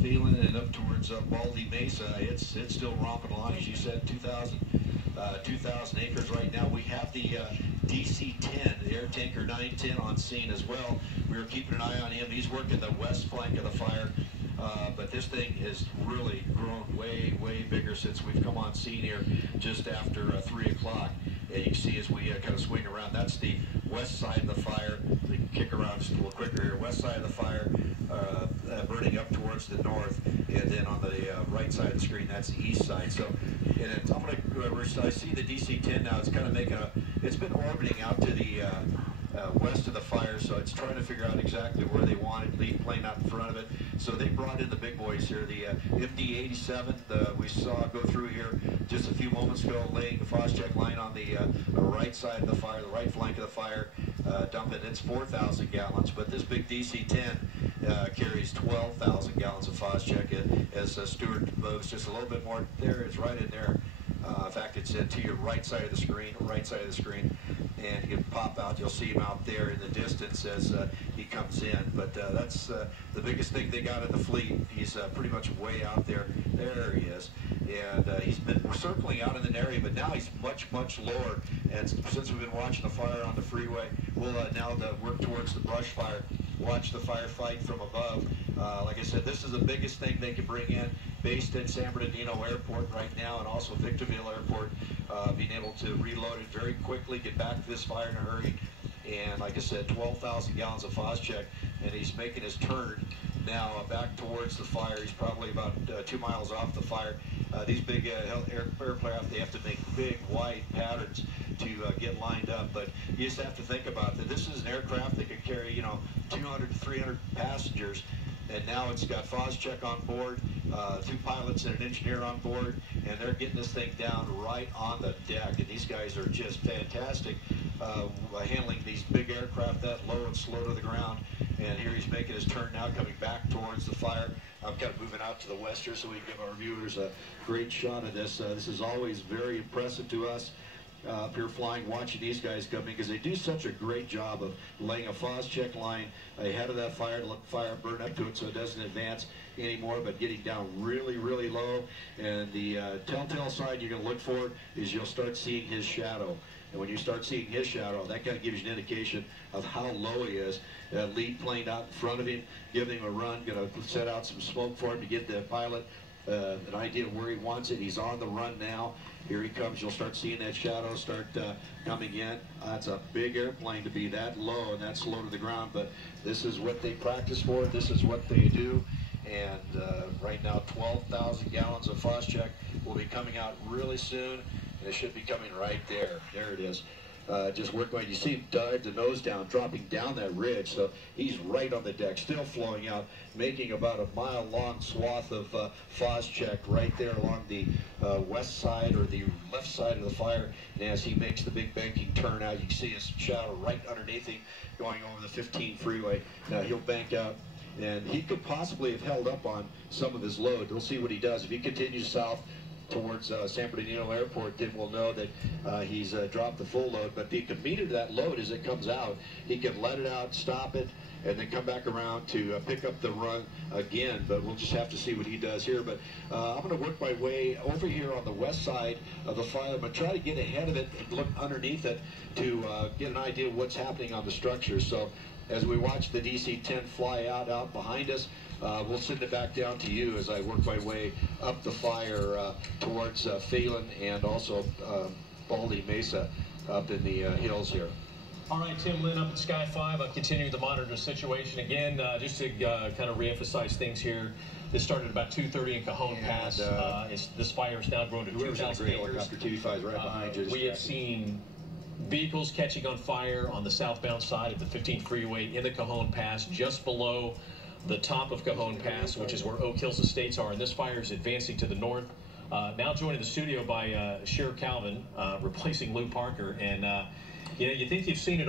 Phelan and up towards Baldy Mesa. It's still romping along, as you said, 2,000 acres right now. We have the DC-10, the air tanker 910 on scene as well. We were keeping an eye on him. He's working the west flank of the fire. But this thing has really grown way bigger since we've come on scene here just after 3 o'clock. And you can see as we kind of swing around, that's the west side of the fire. We can kick around just a little quicker here. West side of the fire burning up towards the north, and then on the right side of the screen, that's the east side. So, and I'm going to, I see the DC-10 now. It's kind of making it's been orbiting out to the west of the fire, so it's trying to figure out exactly where they want it, lead plane out in front of it. So they brought in the big boys here, the MD-87 we saw go through here just a few moments ago, laying the Phos-Chek line on the right side of the fire, the right flank of the fire, dumping its 4,000 gallons, but this big DC-10 carries 12,000 gallons of Phos-Chek as Stuart moves just a little bit more. There, it's right in there. In fact, it's to your right side of the screen, and you can pop out. You'll see him out there in the distance as he comes in. But that's the biggest thing they got in the fleet. He's pretty much way out there. There he is, and he's been circling out in an area, but now he's much lower. And since we've been watching the fire on the freeway, we'll now work towards the brush fire. Watch the firefight from above. Like I said, this is the biggest thing they can bring in, based at San Bernardino Airport right now, and also Victorville Airport, being able to reload it very quickly, get back to this fire in a hurry. And like I said, 12,000 gallons of Phos-Chek, and he's making his turn now back towards the fire. He's probably about 2 miles off the fire. These big aircraft, they have to make big, wide patterns to get lined up, but you just have to think about that. This is an aircraft that could carry, 200 to 300 passengers, and now it's got Phos-Chek on board, 2 pilots and an engineer on board, and they're getting this thing down right on the deck. And these guys are just fantastic handling these big aircraft that low and slow to the ground. And here he's making his turn now, coming back towards the fire. I'm kind of moving out to the west here so we can give our viewers a great shot of this. This is always very impressive to us. Up here flying, watching these guys come in, because they do such a great job of laying a Phos-Chek line ahead of that fire to let the fire burn up to it so it doesn't advance anymore, but getting down really low. And the telltale sign you're going to look for is you'll start seeing his shadow. And when you start seeing his shadow, that kind of gives you an indication of how low he is. Lead plane out in front of him, giving him a run, going to set out some smoke for him to get the pilot an idea of where he wants it. He's on the run now. Here he comes. You'll start seeing that shadow start coming in. That's a big airplane to be that low and that slow to the ground, but this is what they practice for. This is what they do. And right now, 12,000 gallons of Phos-Chek will be coming out really soon, and it should be coming right there. There it is. Just working on. You see him dive the nose down, dropping down that ridge, so he's right on the deck, still flowing out, making about a mile-long swath of Phos-Chek right there along the west side or the left side of the fire. And as he makes the big banking turn out, you can see his shadow right underneath him going over the 15 freeway. Now he'll bank out, and he could possibly have held up on some of his load. We'll see what he does. If he continues south towards San Bernardino Airport, then we'll know that he's dropped the full load. But he can meter that load as it comes out. He can let it out, stop it, and then come back around to pick up the run again. But we'll just have to see what he does here. But I'm going to work my way over here on the west side of the fire. I'm going to try to get ahead of it and look underneath it to get an idea of what's happening on the structure. So as we watch the DC-10 fly out behind us, we'll send it back down to you as I work my way up the fire towards Phelan and also Baldy Mesa up in the hills here. All right, Tim Lynn up at Sky 5. I'm continuing to monitor the situation. Again, just to kind of reemphasize things here, this started about 2:30 in Cajon Pass. This fire is now grown to 2,000 acres. TV5 right behind you. We have seen vehicles catching on fire on the southbound side of the 15 freeway in the Cajon Pass, just below the top of Cajon Pass, which is where Oak Hills Estates are, and this fire is advancing to the north. Now joined in the studio by Cher Calvin, replacing Lou Parker, and you think you've seen it all.